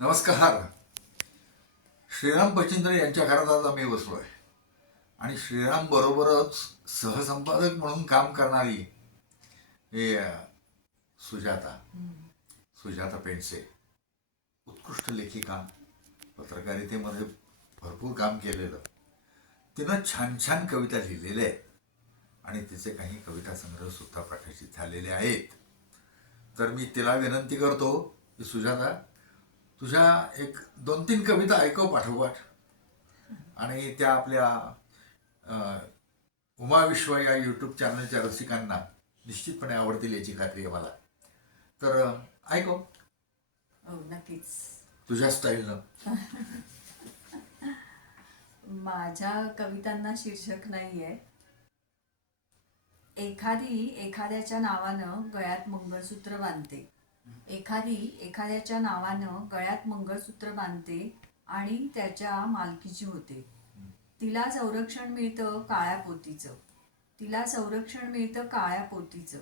नमस्कार. श्रीराम पचिंद्र यांच्या घरात आज आम्ही आहे. आणि श्रीराम बरोबरच सहसंपादक म्हणून काम करणारी हे सुजाता सुजाता पेंडसे उत्कृष्ट लेखिका पत्रकारितेमध्ये भरपूर काम केलेलं. तिनं छान छान कविता लिहिलेल्या आहेत. आणि तिचे काही कविता संग्रह सुद्धा प्रकाशित झालेले आहेत. तर मी तिला विनंती करतो की सुजाता तुझ्या एक दोन तीन कविता ऐकव पाठोपाठ. आणि त्या आपल्या उमा विश्व या यूट्यूब चॅनलच्या रसिकांना निश्चितपणे आवडतील याची खात्री आहे मला. तर ऐकव. हो नक्कीच. तुझ्या स्टाईलनं. माझ्या कवितांना शीर्षक नाहीये. एखादी एखाद्याच्या नावानं गळ्यात मंगळसूत्र बांधते. एखादी एखाद्याच्या नावानं गळ्यात मंगळसूत्र बांधते आणि त्याच्या मालकीची होते. तिला संरक्षण मिळतं काळ्या पोतीचं. तिला संरक्षण मिळतं काळ्या पोतीचं.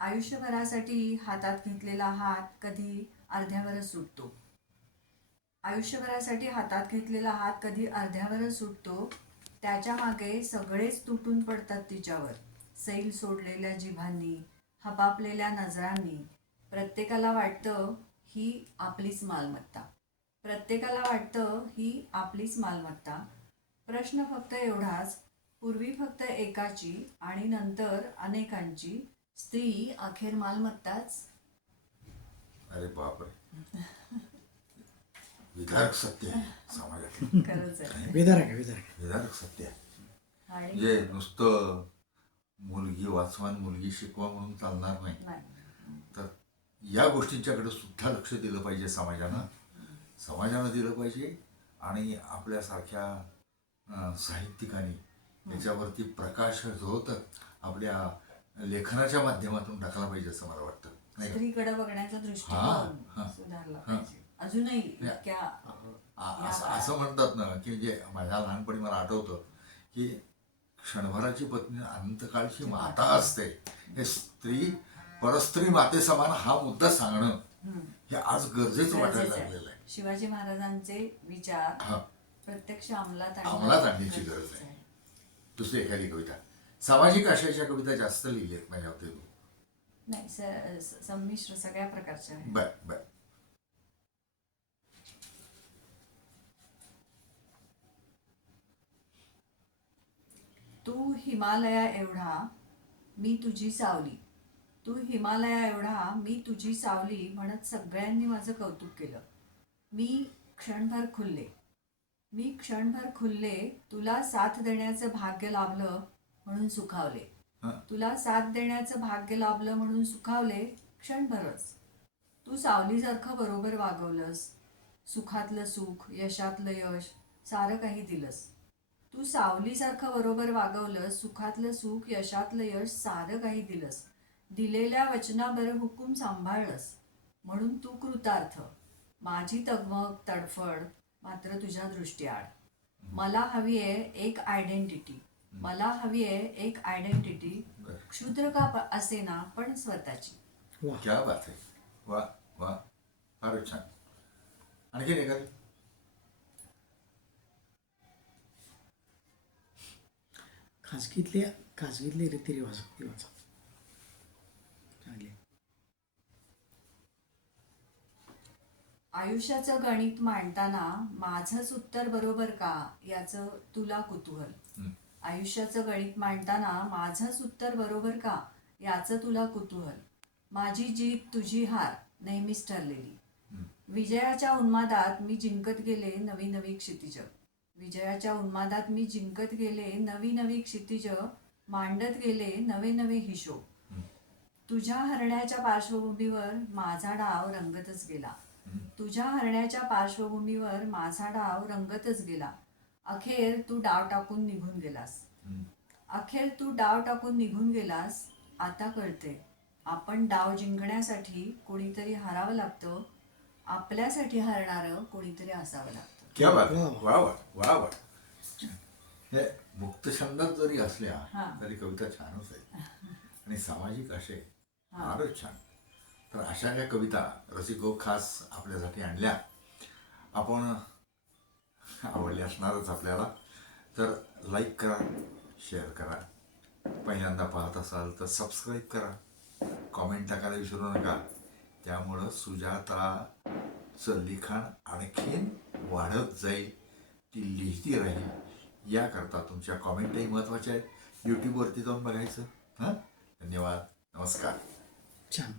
आयुष्यभरासाठी हातात घेतलेला हात कधी अर्ध्यावरच सुटतो. आयुष्यभरासाठी हातात घेतलेला हात कधी अर्ध्यावरच सुटतो त्याच्यामागे सगळेच तुटून पडतात तिच्यावर. सैल सोडलेल्या जिभांनी हपापलेल्या नजरांनी प्रत्येकाला वाटतं ही आपलीच मालमत्ता. प्रत्येकाला वाटतं ही आपलीच मालमत्ता. प्रश्न फक्त एवढाच पूर्वी फक्त एकाची आणि नंतर अनेकांची स्त्री अखेर मालमत्ताच? अरे बापरे. विधारक सत्य समाजात. खरंच आहे. विदारक आहे विदारक आहे. विधारक सत्य आहे. आणि म्हणजे नुसतं मुलगी वाचवा आणि मुलगी शिकवा म्हणून चालणार नाही. तर या गोष्टींच्याकडे सुद्धा लक्ष दिलं पाहिजे समाजानं. समाजानं दिलं पाहिजे आणि आपल्यासारख्या साहित्यिकांनी याच्यावरती प्रकाश झोत आपल्या लेखनाच्या माध्यमातून टाकला पाहिजे असं मला वाटतं? स्त्रीकडे बघण्याचा दृष्टिकोन अजूनही असं म्हणतात ना की म्हणजे माझ्या लहानपणी मला आठवतं की क्षणभराची पत्नी अनंतकाळची माता असते. हे स्त्री परस्त्री माते समान हा मुद्दा सांगणं हे आज गरजेचं वाटायला लागलेलं आहे. शिवाजी महाराजांचे विचार हा. प्रत्यक्ष अंमलात आणणं अंमलात आणण्याची गरज आहे. दुसरी एखादी कविता. सामाजिक आशयाच्या कविता जास्त लिहिल्यात माझ्या नाही स- स- संमिश्र सगळ्या प्रकारच्या आहेत. बर बर. तू हिमालया एवढा मी तुझी सावली. तू हिमालया एवढा मी तुझी सावली म्हणत सगळ्यांनी माझं कौतुक केलं. मी क्षणभर खुलले. मी क्षणभर खुलले तुला साथ देण्याचं भाग्य लाभलं म्हणून सुखावले. तुला साथ देण्याचं भाग्य लाभलं म्हणून सुखावले क्षणभरच. तू सावलीसारखं बरोबर वागवलंस. सुखातलं सुख यशातलं यश सारं काही दिलंस. तू सावलीसारखं बरोबर वागवलंस सुखातलं सुख यशातलं यश सारं काही दिलंस. दिलेल्या वचनाबर हुकूम सांभाळलंस. म्हणून तू कृतार्थ. माझी तगमग तडफड मात्र तुझ्या दृष्टीआड. मला हवी आहे एक आयडेंटिटी मला हवी आहे एक आयडेंटिटी क्षुद्र का असे असेना पण स्वतःची. वा क्या बात आहे वा वा फारच छान. आणखी एखादी खाजगीतले खाजगीतले रीतिरिवाज रिवाज चांगले. आयुष्याचं गणित मांडताना माझंच उत्तर बरोबर का याचं तुला कुतूहल. हं. आयुष्याचं गणित मांडताना माझंच उत्तर बरोबर का याचं तुला कुतूहल. माझी जीत तुझी हार नेहमीच ठरलेली. हं. विजयाच्या उन्मादात मी जिंकत गेले नवी नवी क्षितिज. विजयाच्या उन्मादात मी जिंकत गेले नवी नवी क्षितिज मांडत गेले नवे नवे हिशोब. तुझ्या हरण्याच्या पार्श्वभूमीवर माझा डाव रंगतच गेला. तुझ्या हरण्याच्या पार्श्वभूमीवर माझा डाव रंगतच गेला अखेर तू डाव टाकून निघून गेलास. अखेर तू डाव टाकून निघून गेलास आता कळते आपण डाव जिंकण्यासाठी कोणीतरी हारावं लागतं आपल्यासाठी हरणारं कोणीतरी असावं लागतं क्या बात आहे. वा. वा वा वा वा हे मुक्त छंदात जरी असल्या हा. तरी कविता छानच आहे आणि सामाजिक असे. फारच छान तर अशा ज्या कविता रसिको खास आपल्यासाठी आणल्या आपण आवडली असणारच आपल्याला तर लाईक करा शेअर करा पहिल्यांदा पाहत असाल तर सबस्क्राईब करा कॉमेंट टाकायला विसरू नका त्यामुळं सुजाताचं लिखाण आणखीन वाढत जाईल ती लिहिती राहील. याकरता तुमच्या कॉमेंटही महत्त्वाच्या आहेत. यूट्यूबवरती जाऊन बघायचं. हां? धन्यवाद. नमस्कार. छान.